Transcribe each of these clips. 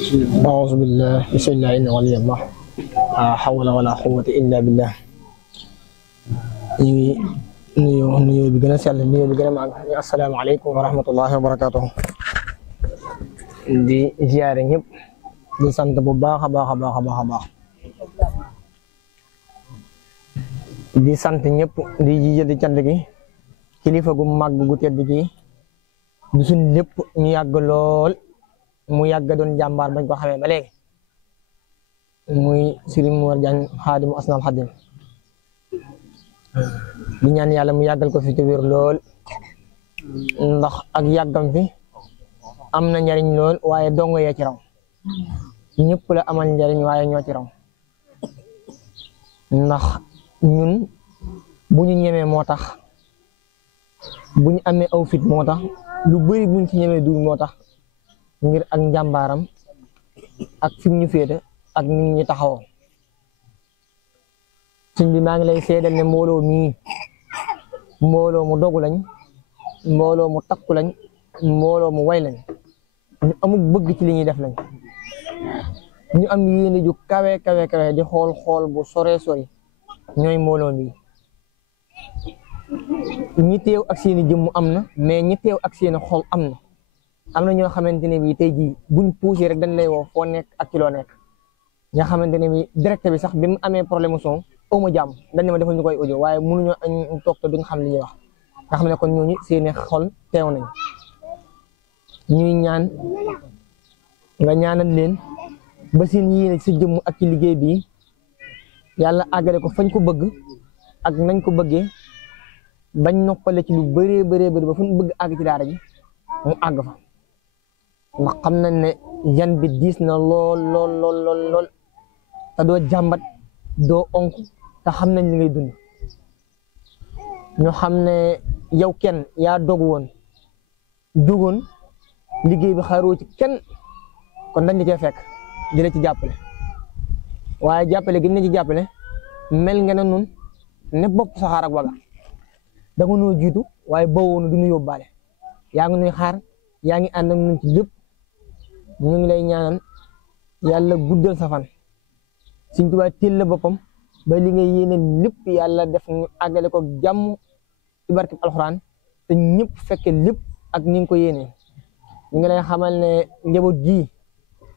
أعوذ بالله بسم الله إن ولي الله لا حول ولا قوة إلا بالله nuyu bi gën a sell nuyu bi gën a màgg asalaamaaleykum wa rahmatullahi wa barakaatuhu di ziare ñëpp di sant bu baax a baax a baax a baax a baax di sant ñëpp di jijël di cant gi kilifa gu màgg gu tedd gi di suñ lépp ñu yàgg lool mu yàgg doon jàmbaar bañ ko xamee ba léegi muy Serigne Mor Diagne xaadimu asnaal xaadim di ñaan yàlla mu yàggal ko fi ci wér lool ndax ak yàggam fi am na njariñ lool waaye dongo yee ci raw ñëpp la amal njariñ waaye ñoo ci raw ndax ñun bu ñu ñemee moo tax bu ñu amee aw fit moo tax lu bëri buñ ci ñemee dugg moo tax ngir ak njàmbaaram ak fi mu ñu féete ak nit ñi taxawoo suñ bi maa ngi lay seedal ne mbooloo mii mbooloo mu dogu lañ mbooloo mu takku lañ mbooloo mu way lañ ñu amul bëgg ci li ñuy def lañ ñu am yéene ju kawe kawe kawe di xool bu sore sori ñooy mbooloo mii ñi teew ak seeni jëmm am na mais ñi teew ak seeni xol am na ñoo xamante ne bii tey jii buñ poussé rek dañ lay woo foo nekk ak ci loo nekk nga xamante ne bii direct bi sax bi mu amee problème son aw ma jàmm dañ ne ma defal ñu koy audio waaye mënuñoo toog te duñ xam li ñuy wax nga xam ne kon ñooñu seeni xol teew nañ ñuy ñaan nga ñaanal leen ba seen yéene sa jëmm ak ci liggéey bi yàlla àggale ko fañ ko bëgg ak nañ ko bëggee bañ noppale ci lu bëree bëree bëri ba fu ñu bëgg àgg ci daara ji mu àgg fa ndax xam nañ ne yan bi diis na lool lool lool lool lool te doo jàmbat doo onk te xam nañ li ngay dund ñu xam ne yow kenn yaa dogu woon jógoon liggéey bi xaaroo ci kenn kon dañ la cee fekk di la ci jàppale waaye jàppale gi ñu ci jàppale mel nga ne nun ne bopp saxaar ak waga da nga noo jiitu waaye bawoonu du ñu yóbbaale yaa ngi nuy xaar yaa ngi ànd ak ñun ci lépp ñu ngi lay ñaanal yàlla guddal sa fan Sëñ Tuubaa téel la boppam ba li ngay yéene lépp yàlla def ñu àggale ko jàmm ci barkeb alxuraan te ñëpp fekke lépp ak ni nga ko yéene ñu ngi lay xamal ne njaboot gii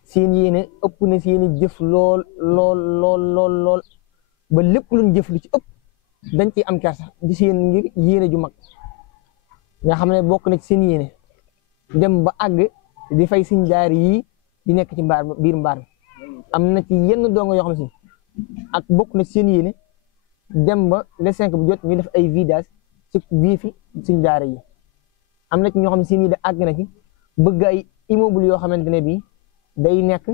seen yéene ëpp na seeni jëf lool lool lool lool lool ba lépp luñ jëf lu ci ëpp dañ ciy am kersa di seen ngir yéene ju mag nga xam ne bokk na ci seen yéene dem ba àgg di fay suñ jaar yii di nekk ci biir mbaar mi am na ci yenn dongo yoo xam si ak bokk na ci seen yéene dem ba le 5 bu jot ñu def ay vidage ci bii fi suñ daara yi am na ci ñoo xam ne seen yéene àgg na ci bëgg ay immeuble yoo xamante ne bii day nekk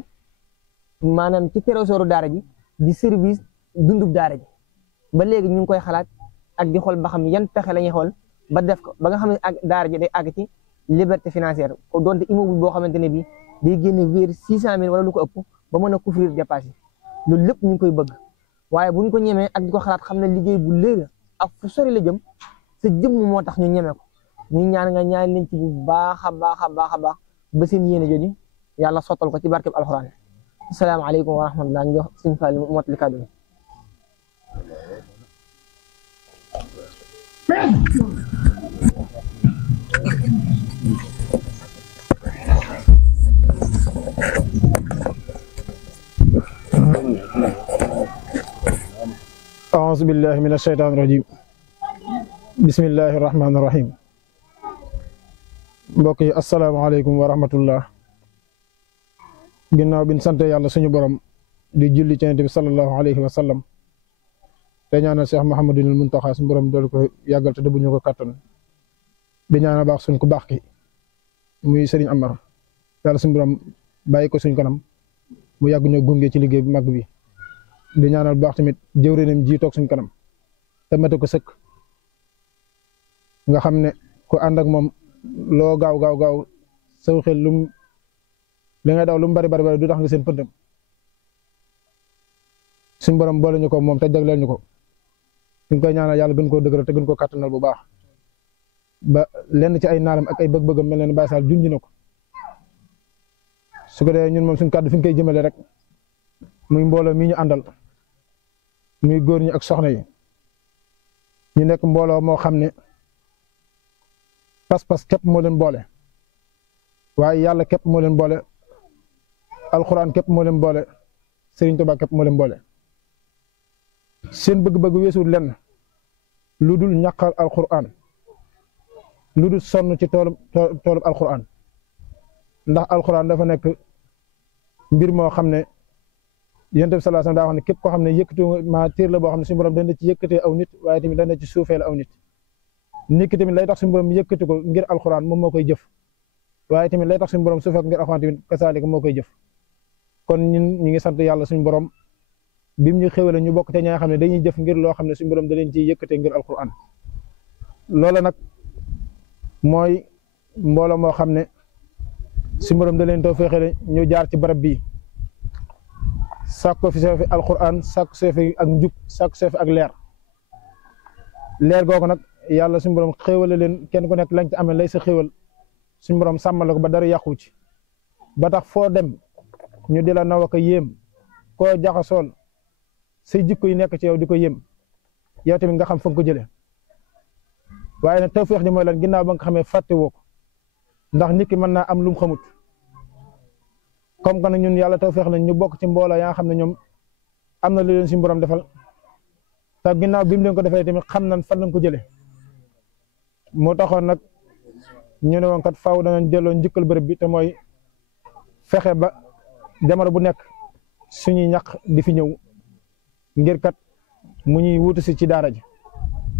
maanaam ci trésor daara ji di service dundub daara ji ba léegi ñu ngi koy xalaat ak di xool ba xam yan pexe la ñuy xool ba def ko ba nga xam ne ak daara ji day àgg ci liberté financière ko donte immeuble boo xamante ne bii day génne vers 600 000 wala lu ko ëpp ba mën a couvrir dépassé loolu lépp ñu ngi koy bëgg waaye buñ ko ñemee ak di ko xalaat xam ne liggéey bu léegi ak fu sori la jëm sa jëmm moo tax ñu ñeme ko ñu ñaan nga ñaan leen ci bu baax a baax a baax a baax ba seen yéene jooju yàlla sottal ko ci barkeb alxuraan asalaamaaleykum wa rahmatulah ñu jox suñu fàll mottali kàddu gi أعوذ بالله من الشيطان الرجيم بسم الله الرحمن الرحيم mbokk yi asalaamaaleykum wa rahmatullah ginnaaw bi ñu sant yàlla suñu borom di julli ci Yonent bi sallallahu alayhi wa sallam te ñaanal Cheikh Mouhamadul Muntaxa suñu borom dool ko yàggal te dëbbuñu ko kàttan di ñaanal baax suñ ku baax ki muy Serigne Amar yàlla suñu borom bàyyi ko suñ kanam mu yàgg ñoo gunge ci liggéey bu mag bi di ñaanal baax tamit jëwrinam ji toog suñ kanam te mate ko sëkk nga xam ne ku ànd ak moom loo gaaw gaaw gaaw saw xel li nga daw lu mu bari bari du tax nga seen pëndam suñ borom boole ñu ko moom te jagleel ñu ko ñu ngi koy ñaanal yàlla gën koo dëgëral te gën koo kàttanal bu baax ba lenn ci ay naalam ak ay bëgg-bëggam mel ne Baye Sall junj na ko su ko defee ñun moom suñu kàddu fi ñu koy jëmale rek muy mbooloo mi ñu àndal muy góor ñi ak soxna yi ñu nekk mbooloo moo xam ne pas-pas képp moo leen boole waaye yàlla képp moo leen boole alxuraan képp moo leen boole Sëriñ Tuubaa képp moo leen boole seen bëgg-bëgg weesuwul lenn lu dul ñàqal alxuraan lu dul sonn ci toolub alxuraan ndax alxuraan dafa nekk mbir moo xam ne Yonent bi sallallahu alayhi wasallam daa wax ne képp koo xam ne yëkkatu maa tiir la boo xam ne suñu borom dana ci yëkkatee aw nit waaye tamit dana ci suufeel aw nit nit ki tamit lay tax suñu borom yëkkati ko ngir alxuraan moom moo koy jëf waaye tamit lay tax suñu borom suufeel ko ngir alxuraan tamit kasaalika moo koy jëf kon ñun ñu ngi sant yàlla suñu borom bim ñu xéwale ñu bokk te ñaa xam ne dañuy jëf ngir loo xam ne suñu borom da leen ciy yëkkatee ngir alxuraan loola nag mooy mbooloo moo xam ne suñu borom da leen tawfeexale ñu jaar ci barab bii sàkko fi seefi alquran sàkko seefi ak njub sàkko seefi ak leer googu nag yàlla suñu borom xéwale leen kenn ku nekk lañ ci amee lay sa xéwal suñu borom sàmmal ko ba dara yàqu ci ba tax foo dem ñu di la naw ak a yéem koo jaxasool say jikko yi nekk ci yow di ko yéem yow tamit nga xam fa nga ko jëlee waaye nag tawfeex ji mooy lan ginnaaw ba nga xamee fàtte woo ko ndax nit ki mën naa am lu mu xamut comme que nag ñun yàlla tawfeex nañ ñu bokk ci mbooloo yaa xam ne ñoom am na lu leen suñu borom defal te ginnaaw bi mu leen ko defee tamit xam nañ fan lañ ko jëlee moo taxoon nag ñu ne woon kat faaw danañ jëloo njukkal bërëb bi te mooy fexe ba jamono bu nekk suñuy ñaq di fi ñëw ngir kat mu ñuy wuutu si ci daara ji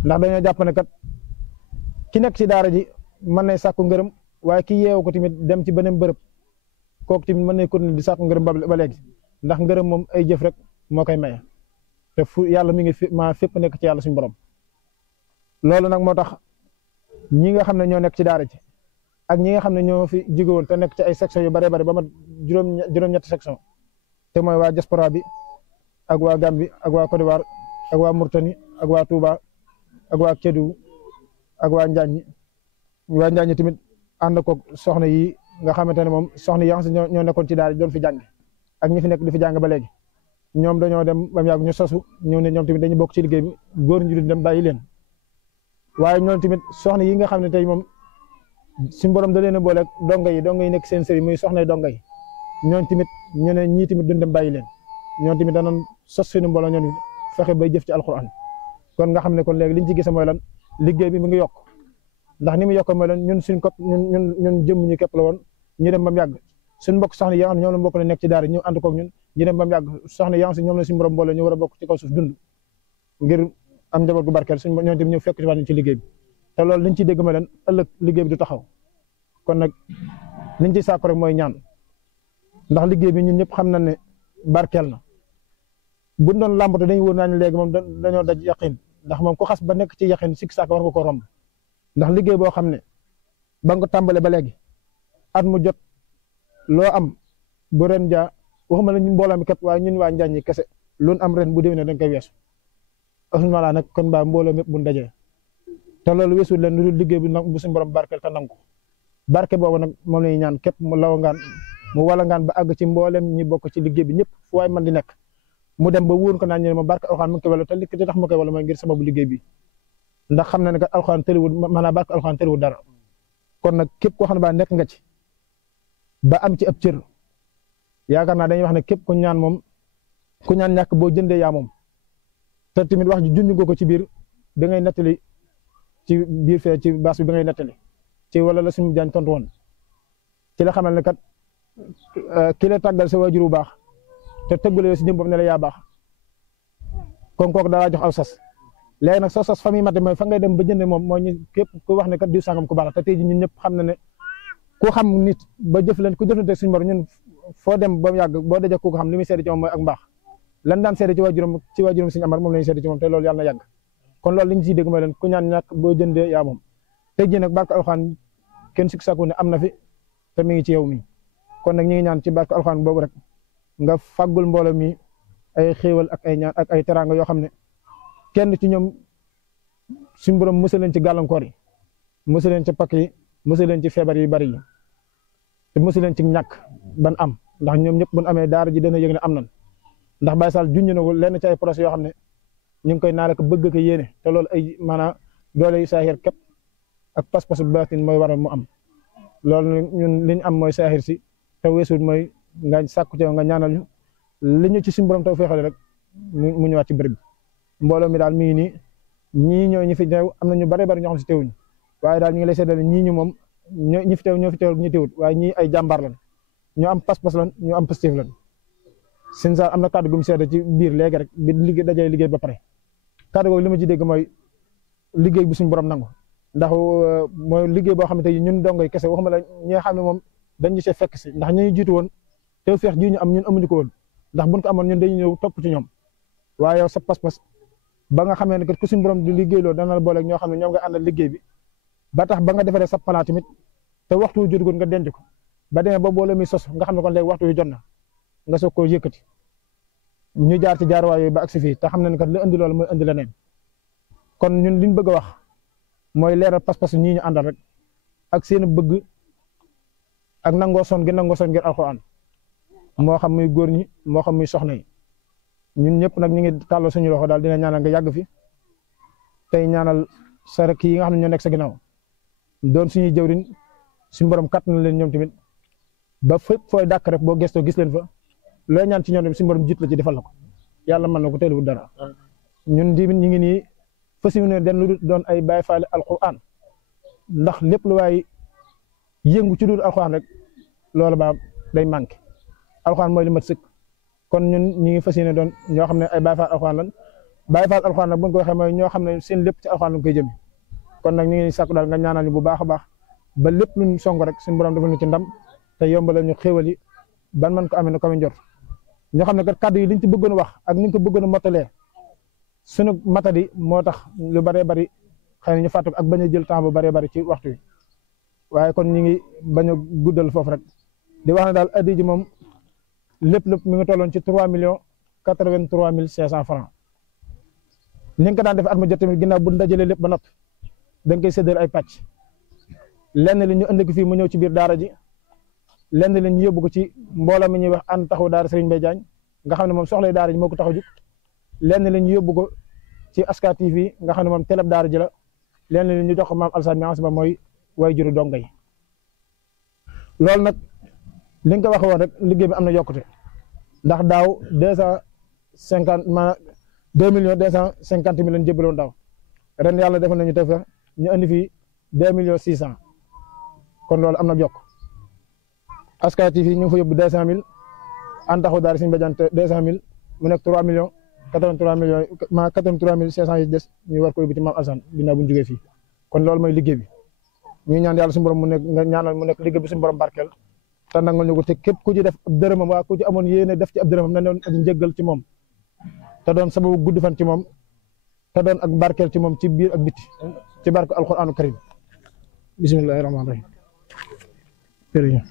ndax dañoo jàpp ne kat ki nekk ci daara ji mën nay sàkku ngërëm waaye ki yeewu ko tamit dem ci beneen bërëb kooku tamit mën nay continuer di sàkku ngërëm ba léegi ndax ngërëm moom ay jëf rek moo koy maye te fu yàlla mi ngi fi maa fépp nekk ci yàlla suñu borom loolu nag moo tax ñi nga xam ne ñoo nekk ci daara ji ak ñi nga xam ne ñoo fi jóge woon te nekk ci ay section yu bare bare ba ma juróom-ñetti section te mooy waa diaspora bi ak waa Gambie ak waa Côte d'Ivoire ak waa Mauritanie ak waa Touba ak waa Kédougou ak waa Njaañ tamit ànd ko soxna yi nga xamante ne moom soxna yi ñoo nekkoon ci daara doon fi jàng ak ñi fi nekk di fi jàng ba léegi ñoom dañoo dem ba mu yàgg ñu sosu ñëw ne ñoom tamit dañu bokk ci liggéey bi góor ñu dem bàyyi leen waaye ñoom tamit soxna yi nga xam ne tey moom suñu borom da leen a boole donga yi nekk seen sëriñ muy soxna yi donga yi ñoom tamit ñu ne ñii tamit duñ dem bàyyi leen ñoom tamit danoon sos suñu mbooloo ñoom fexe bay jëf ci alquran kon nga xam ne kon léegi liñ ci gis mooy lan liggéey bi mi ngi yokk ndax ni mu yokk mooy lan ñun suñ ko ñun jëmm ñu képp la woon ñu dem ba mu yàgg suñ mbokk soxna yi nga xam ne ñoom la mbokk la nekk ci daara ñu ànd koog ñun ñu dem ba mu yàgg soxna yi nga xam ne ñoom la suñu borom boole ñu war a bokk ci kaw suuf dund ngir am njaboot gu barkeel suñ ñoom tamit ñu fekk ci wàllu ci liggéey bi te loolu liñ ciy dégg mooy lan ëllëg liggéey bi du taxaw kon nag liñ ciy sàkku rek mooy ñaan ndax liggéey bi ñun ñëpp xam nañ ne barkeel na buñ doon làmbatu dañuy wóor naa ne léegi moom dañoo daj yaqin ndax moom ku xas ba nekk ci yaqin sikk sàkk war nga ko romb ndax liggéey boo xam ne ba nga ko tàmbalee ba léegi at mu jot loo am bu ren jaa waxuma la ñu mbooloo mi kat waaye ñun waa Njaañ ñi kese lu am ren bu déwénee dañ koy weesu asumala nag kon baa mbooloo mépp bu dajee te loolu weesu leen lu dul liggéey bu suñu borom barkeel te nangu barke boobu nag moom la ñuy ñaan képp mu lawangaan mu walangaan ba àgg ci mboolem ñi bokk ci liggéey bi ñëpp fu waay man di nekk mu dem ba wóor ko naan ñu ne ma barke alxuraan mu ngi koy wala te li tax ma koy wala mooy ngir sababu liggéey bi ndax xam na ne kat alxuraan tëriwul maanaam barke alxuraan tëriwul dara kon nag képp koo xam ne ba nekk nga ci ba am ci ab cër yaakaar naa dañuy wax ne képp ku ñaan moom ku ñaan ñàkk boo jëndee yaa moom te tamit wax ji junj nga ko ci biir da ngay nettali ci biir fee ci baas bi da ngay nettali ci wala la suñu jaañ tontu woon ci la xamal ne kat ki la tàggal sa waajur bu baax te tëggale si jëm boobu ne la yaa baax kon kooku dalaa jox aw sas léegi nag soo sas fa muy mate mooy fa ngay dem ba jënde moom mooy ñu képp ku wax ne kat diw sangam ku baax te tey ji ñun ñëpp xam na ne ku xam nit ba jëflante ku jëflante suñu bor ñun foo dem ba mu yàgg boo dajee ku ko xam li muy seede ci moom mooy ak mbaax lan daan seede ci waajuram suñu amar moom la ñuy seede ci moom te loolu yàlla na yàgg kon loolu li ñu ciy dégg mooy leen ku ñaan ñàkk boo jëndee yaa moom tey ji nag barke alxuraan kenn sikk sàkku ne am na fi te mi ngi ci yow mi kon nag ñu ngi ñaan ci barke alxuraan boobu rek nga faggul mbooloo mi ay xéewal ak ay ñaan ak ay teraanga yoo xam ne kenn ci ñoom suñu borom mësal leen ci gàllankoor yi mësal leen ci pakk yi mësal leen ci feebar yu bari yi te mësal leen ci ñàkk ban am ndax ñoom ñëpp bu ñu amee daara ji dana yëg ne am nan ndax Baye Sall junj na ko lenn ci ay projets yoo xam ne ñu ngi koy naale ko bëgg ko yéene te loolu ay maanaam doole yu saaxir képp ak pas-pasu baatin mooy waral mu am loolu ñun li ñu am mooy saaxir si te weesul mooy nga sàkku ci nga ñaanal ñu li ñu ci suñu borom taw feexale rek mu ñëwaat ci bërëb bi mbooloo mi daal mi ngi nii ñii ñoo ñi fi teew am na ñu bare bari ñoo xam si teewuñu waaye daal ñu ngi lay seddal ñii ñu moom ñi fi teew ñoo fi teew ñu teewut waaye ñii ay jàmbaar lan ñu am pas-pas lan ñu am positif lan sëñ Saal am na kàddu gu mu seede ci biir léegi rek bi liggéey dajee liggéey ba pare kàddu googu li ma ci dégg mooy liggéey bu suñu borom nangu ndax mooy liggéey boo xamante ni ñun dongoy kese waxuma la ñi nga xam ne moom dañu see fekk si ndax ñu jiitu woon tew feex ji ñu am ñun amuñu ko woon ndax buñ ko amoon ñun dañuy ñëw topp ci ñoom waaye yow sa pas-pas ba nga xamee ne kat ku suñu borom di liggéey loolu dana la booleeg ñoo xam ne ñoom nga àndal liggéey bi ba tax ba nga defaree sa plan tamit te waxtu wu jotagoon nga denc ko ba demee ba boole mi sos nga xam ne kon léegi waxtu wi jot na nga soog koo yëkkati ñu jaar ci jaarwaay yooyu ba agsi fii te xam ne kat li indi loolu mooy indi leneen kon ñun liñ bëgg a wax mooy leeral pas-pas ñii ñu àndal rek ak seen bëgg ak nangoo son ngir alxuraan moo xam muy góor ñi moo xam muy soxna yi ñun ñëpp nag ñu ngi tàllal suñu loxo daal dina ñaanal nga yàgg fi tey ñaanal sa rek yi nga xam ne ñoo nekk sa ginnaaw doon suñuy jëwriñ suñu borom kàttan na leen ñoom tamit ba fépp fooy dàkk rek boo gëstoo gis leen fa looy ñaan ci ñoom tamit suñu borom jiit la ci defal la ko yàlla mën na ko teelul dara ñun tamit ñu ngi nii fas yéene den lu doon ay Baay Faal alxuraan ndax lépp lu waay yëngu ci dul alxuraan rek loolu ba day manqué alxuraan mooy li mat sëkk kon ñun ñu ngi fas yéene doon ñoo xam ne ay Baay Faal alxuraan lan Baay Faal alxuraan nag bu ñu ko waxee mooy ñoo xam ne seen lépp ci alxuraan lañ koy jëme kon nag ñu ngi sàkku daal nga ñaanal ñu bu baax a baax ba lépp luñ song rek suñu borom defal ñu ci ndam te yombalal ñu xéwal yi ban man ko amee na ko njort ñoo xam ne kat kàddu yi liñ ci bëggoon a wax ak niñ ko bëggoon a mottalee suñu matadi moo tax lu bëree bëri xëy na ñu fàttali ak bañ a jël temps bu bëree bëri ci waxtu wi waaye kon ñu ngi bañ a guddal foofu rek di wax ne daal addi ji moom lépp mi ngi tolloon ci 3,83,500 francs ni nga ko daan def at ma jot tamit ginnaaw bu ndajalee lépp ba noppi da nga koy séddale ay pàcc lenn li ñu indi ko fii mu ñëw ci biir daara ji lenn li ñu yóbbu ko ci mbooloo mi ñuy wax ànd taxawu daara Serigne Mbaye Diagne nga xam ne moom soxlay daara ji moo ko tax a jug lenn li ñu yóbbu ko ci Aska TV nga xam ne moom télé daara ji la lenn li ñu jox ko maam Alsaan mi ba mooy way juru donga yi loolu nag li nga ko waxee woon rek liggéey bi am na yokkute ndax daaw 2,250,000 lañ jébaloon daaw ren yàlla defal nañu tawfeex ñu indi fii 2,600,000 kon loolu am na yokk Aska TV ñu ngi fa yóbbu 200,000 ànd taxawu daara Serigne Mbaye Diagne 200,000 mu nekk 3,83,500 yi des ñu war ko yóbbu ci maam Alsaan ginnaaw bu ñu jógee fii kon loolu mooy liggéey bi ñu ñaan yàlla suñu borom mu nekk nga ñaanal mu nekk liggéey bi suñu borom barkeel te nangul ñu ko te képp ku ci def ab dërëmam waa ku ci amoon yéene def ci ab dërëmam na doon ak njëggal ci moom te doon sababu gudd fan ci moom te doon ak barkeel ci moom ci biir ak biti ci barke alquranu karim bismillahi rahmaani rahim jërëjëf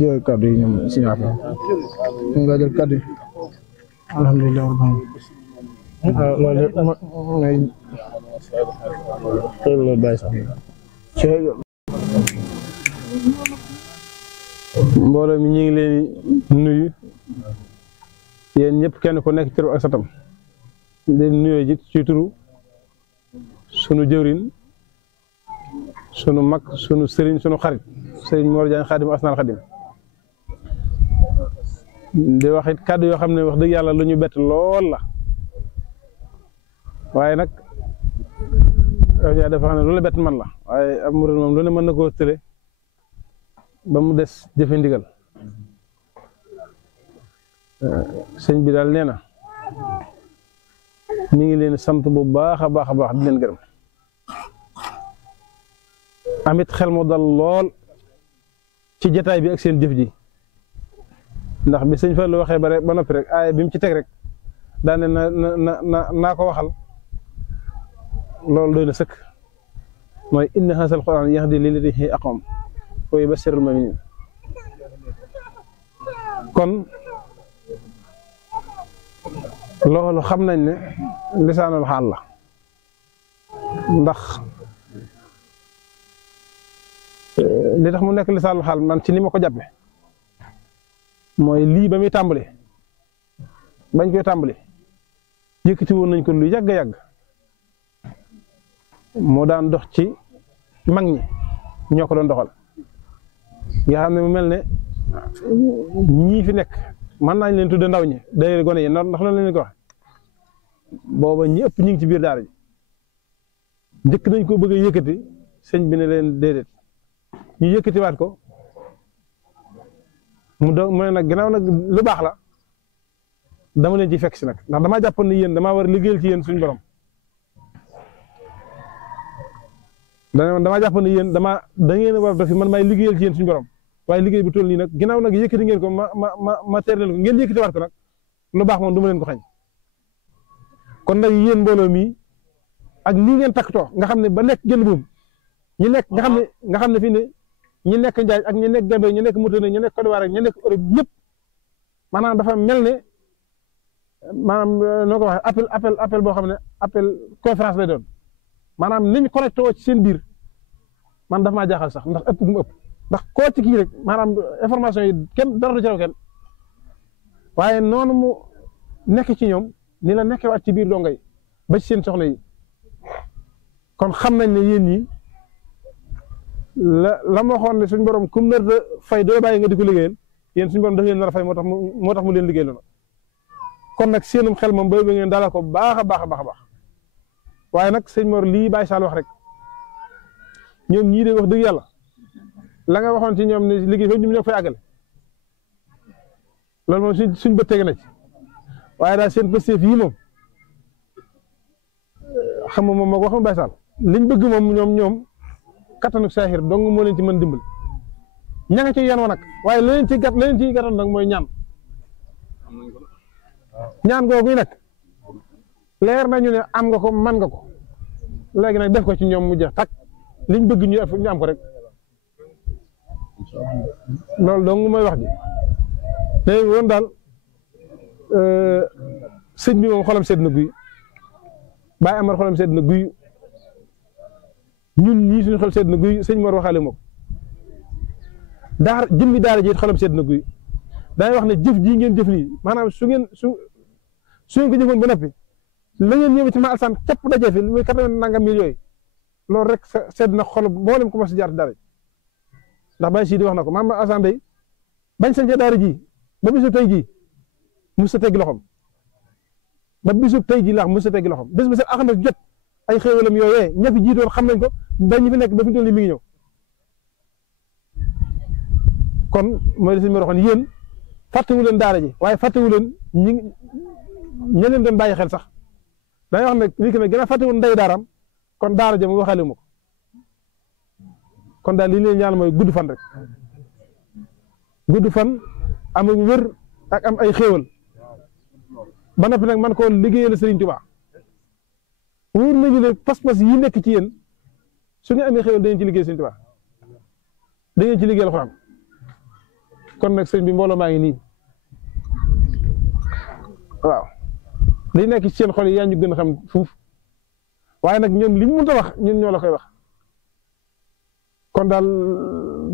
jël kàddu yi ñoom si ñaata ñu nga jël kàddu yi alhamdulilah loolu mooy loolu bàyyi sax mbooloo mi ñu ngi leen nuyu yéen ñëpp kenn ku nekk tur ak satam leen nuyoo ji ci turu sunu jëwrin sunu mag sunu sëriñ sunu xarit sëriñ Mor Diagne Xaadim Asnal Xaadim di wax it kàddu yoo xam ne wax dëgg yàlla lu ñu bett lool la waaye nag yaa dafa xam ne lu la bett man la waaye am murid moom lu ne mën na koo tële ba mu des jëfe ndigal sëñ bi daal nee na mi ngi leen sant bu baax a baax a baax di leen gërëm amit xel mu dal lool ci jataay bi ak seen jëf ji ndax bi sëñ Fallu waxee ba noppi rek aaya bi mu ci teg rek daane naa ko waxal loolu doy na sëkk mooy inna haazal qur'aan yahdi lillatii hiya aqwam wa yubashshirul mu'miniin kon loolu xam nañ ne lisaanul xaal la ndax li tax mu nekk lisaanul xaal man ci ni ma ko jàppe mooy lii ba muy tàmbali bañ koy tàmbali yëkkati woon nañ ko lu yàgg a yàgg moo daan dox ci mag ñi ñoo ko doon doxal nga xam ne mu mel ne ñii fi nekk mën nañ leen tudde ndaw ñi day gone yi ndax loolu la leen ko wax booba ñi ëpp ñu ngi ci biir daara ji njëkk nañ ko bëgg a yëkkati sëñ bi ne leen déedéet ñu yëkkatiwaat ko mu ne nag ginnaaw nag lu baax la dama leen ci fekk si nag ndax damaa jàppoon ne yéen damaa war a liggéeyal ci yéen suñu borom damaa jàppoon ne yéen da ngeen a war a def man maay liggéeyal ci yéen suñu borom waaye liggéey bu toll nii nag ginnaaw nag yëkkati ngeen ko ma teer leen ko ngeen yëkkatiwaat ko nag lu baax moom du ma leen ko xañ kon nag yéen mbooloo mii ak nii ngeen takkatoo nga xam ne ba nekk gën buum ñi nekk nga xam ne fii ne ñi nekk Njaay ak ñi nekk Gambie ñi nekk Mauritanie ñi nekk Côte d'Ivoire ak ñi nekk Europe ñëpp maanaam dafa mel ne maanaam noo ko waxee appel boo xam ne appel conférence lay doon maanaam niñ connecté woo ci seen biir man dafa maa jaaxal sax ndax ëpp gu mu ëpp ndax koo ci kii rek maanaam information yi kenn dara du ci raw kenn waaye noonu mu nekk ci ñoom ni la nekkee waat ci biir donga yi ba ci seen soxna yi kon xam nañ ne yéen ñi la ma waxoon ne suñ borom kum nar a fay doo bàyyi nga di ko liggéeyal yéen suñu borom daf leen nar a fay moo tax mu leen liggéey loolu kon nag seenum xel moom booy ba ngeen dalal ko baax a baax a baax waaye nag sëñ Mor lii Baye Sall wax rek ñoom ñii de wax dëgg yàlla la nga waxoon ci ñoom ne liggéey foofu ñoom ñoo fay àggale loolu moom suñ bët tege na ci waaye daal seen pëstéef yii moom xam nga moom moo ko wax ma Baye Sall liñ bëgg moom ñoom kattanu saahir dong moo leen ci mën dimbal ña nga ci yan wa nag waaye leneen ci gàttal nag mooy ñaan googu nag leer nañu ne am nga ko man nga ko léegi nag def ko ci ñoom mu jeex tak liñ bëgg ñu am ko rek loolu dong mooy wax ji léegi woon daal sëñ bi moom xolam sedd na guy Baye Amar xolam sedd na guy ñun ñii suñu xol sedd na guy sëñ Mor waxaale moom jëmmi daara ji xolam sedd na guy daay wax ne jëf ji ngeen jëf nii maanaam su ngeen ko jëfoon ba noppi la ngeen ñëw ci ma alsaan képp daje fi muy 80 nangam mille yooyu loolu rek sedd na xol mboolem ko mos a jaar ci daara ji ndax Baye Sidi wax na ko maam alsaan day bañ sañ ca daara ji ba bisu tey jii mos a teggi loxom ba bisu tey jii laax mos a teggi loxom bés bi seen alxames jot ay xéewalam yooyee ña fi jiitoon xam nañ ko ba ñu fi nekk ba fi toll nii mi ngi ñëw kon mooy li sëñ ma waxoon yéen fàttewu leen daara ji waaye fàttewu leen ña leen doon bàyyi xel sax dañuy wax ne lii que gën a fàttewu ndey daaraam kon daara ja mu waxaale ma ko kon daal li leen ñaan mooy gudd fan rek gudd fan am ak wér ak am ay xéewal ba noppi nag man koo liggéeyal Sëriñ Tuubaa wóor nañu ne pas-pas yi nekk ci yéen su ngeen amee xéewal dañu ci liggéey Sëriñ Tuubaa dañu ci liggéeyal Alxuraan kon nag sëñ bi mbooloo maa ngi nii waaw li nekk ci seen xol yi yaa ñu gën a xam fuuf waaye nag ñoom li ñu mënta wax ñun ñoo la koy wax kon daal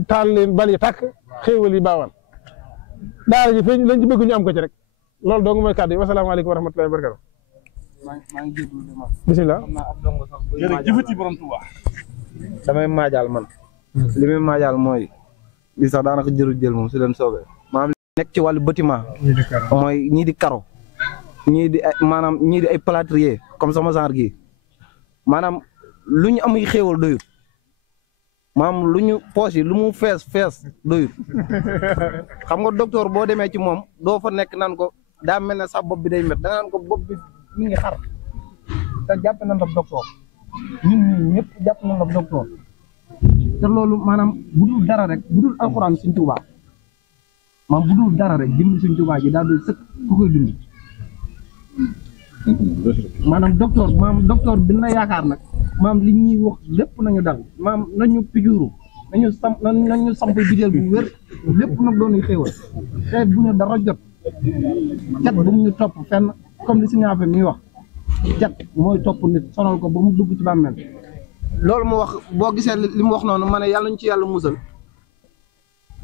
taal leen bal yi tàkk xéewal yi baawaan daara ji feeñ lañ ci bëgg ñu am ko ci rek loolu dong mooy kàddu yi wasalaamaaleykum wa rahmatullahi wa barakatu maa ngi jégalu de ma. bisimilah. jërëjëfati borom Tuubaa. damay maajaal man. li muy maajaal mooy li sax daanaka jëru jël moom su leen soobee. maanaam nekk ci wàllu bâtiment. mooy ñii di karo. ñii di ay maanaam ñii di ay plâtrier comme sama genre gii maanaam lu ñu amuy xéewal doyut maanaam lu ñu poos yi lu mu fees doyut xam nga docteur boo demee ci moom doo fa nekk naan ko daa mel ne sax bopp bi day met da nga naan ko bopp bi mi ngi xar te jàpp nañ la docteur ñun ñii ñëpp jàpp nañ la docteur te loolu maanaam bu dul dara rek bu dul alxuraan Sëñ Tuubaa maanaam bu dul dara rek jëmmi Sëñ Tuubaa ji daal di sëkk ku koy dund maanaam docteur bi na yaakaar nag maam li ñuy wax lépp nañu dal maam nañu piqûre nañu samp bideel bu wér lépp nag doon xéewal te bu ñu dara jot cat bu mu ñu topp fenn comme li si ñaafe mi wax cat mooy topp nit sonal ko ba mu dugg ci bàmmeel loolu mu wax boo gisee li mu wax noonu ma ne yàlla ñu ci yàlla musal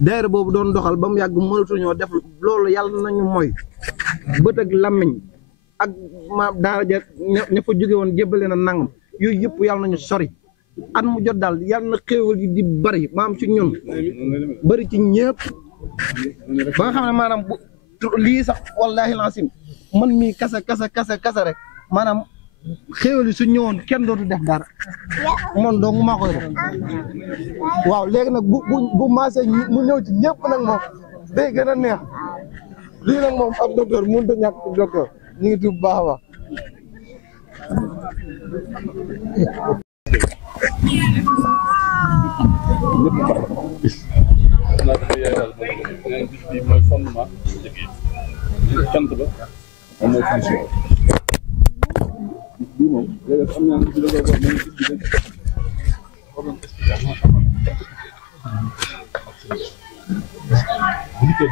daayira boobu doon doxal ba mu yàgg mënatuñoo def loolu yàlla nañu mooy bët ak làmmiñ ak ma daara ja ña fa jóge woon jébbale na nangam yooyu yëpp yàlla nañu sori at mu jot daal yàlla na xéewal yi di bari maam ci ñun bari ci ñëpp ba nga xam ne maanaam lii sax wallaahi laasim man mii kasa rek maanaam xéewal yi su ñëwoon kenn dootu def dara man dong maa koy def waaw léegi nag bu maasee mu ñëw ci ñëpp nag moom day gën a neex lii nag moom ab docteur mënut a ñàkk docteur ñu ngi tudd bu baax a baax.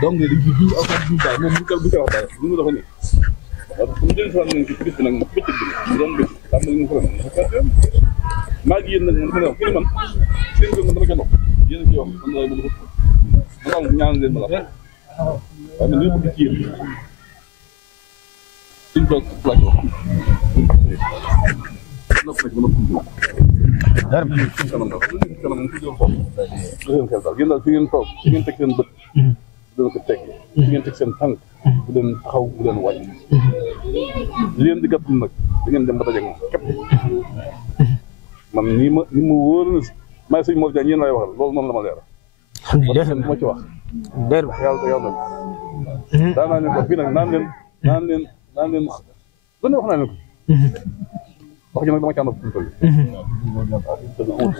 donc dañuy dund ak ak dund daal moom bu ko wax daal li mu doon nii waaw bu ñu dellusiwaat nañ ci bis bi nag bëccëg bi mu doon bés tàmbali ñu ko ren maa ngi yéen nag man dama ne wax ki man seen kër man dama ca ndox yéen a ci wax man daal ma dafa man ñaan leen ma la waaye man li bëgg ci yéen suñ toog laaj wax nopp nag dama tudd dara bi suñ kanam daal kanam mu tudd foofu ngeen xel daal yéen daal fi ngeen toog fi ngeen teg seen bët bu leen ko teg fi ngeen teg seen tànk bu leen taxaw bu leen wàññi li leen di gàttul nag da ngeen dem ba dajeeg moom képp man ni ma wóor na maay sëñ Mor Diagne yéen lay waxal loolu moom la ma leer alhamdulilah moo ci wax leer ba yàlla daa naa leen ko fii nag naan leen lu ne wax naa leen ko wax ji nag dama ci ànd ak suñu tool yi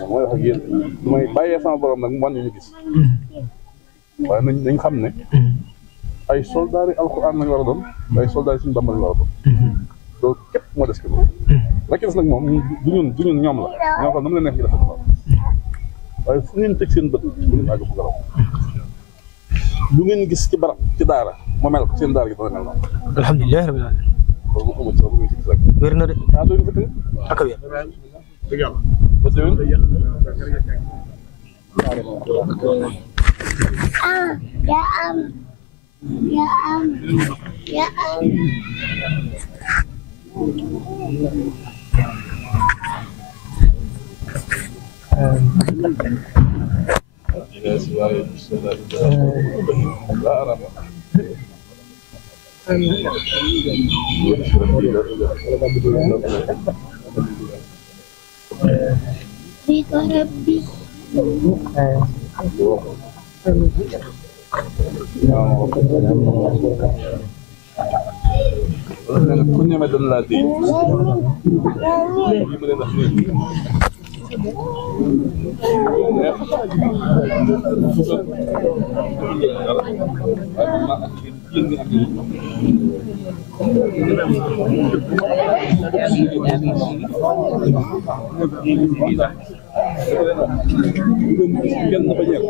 mooy wax ak yéen du may bàyyee sama borom nag mu wan ñu gis waaye nañ xam ne ay soldats yi alxuraan lañ war a doon ay soldats yi suñu Bàmba lañ war a doon loolu képp moo des ki loolu la ci des nag moom du ñun ñoom la ñoo xam ne mu leen neex ñu def waaye fu ngeen teg seen bët bu ngeen àgg fu garaw lu ngeen gis ci barab ci daara moo mel ko seen daara gi dana mel noonu alhamdulilah rabbil alamin loolu moo xamul ci lu ngeen ci gis rek wér na de ah doon fëtt ak a wér dëgg yàlla ba déwén ku ñeme dañ laa dégg li ma leen wax nii kenn dafa ñëw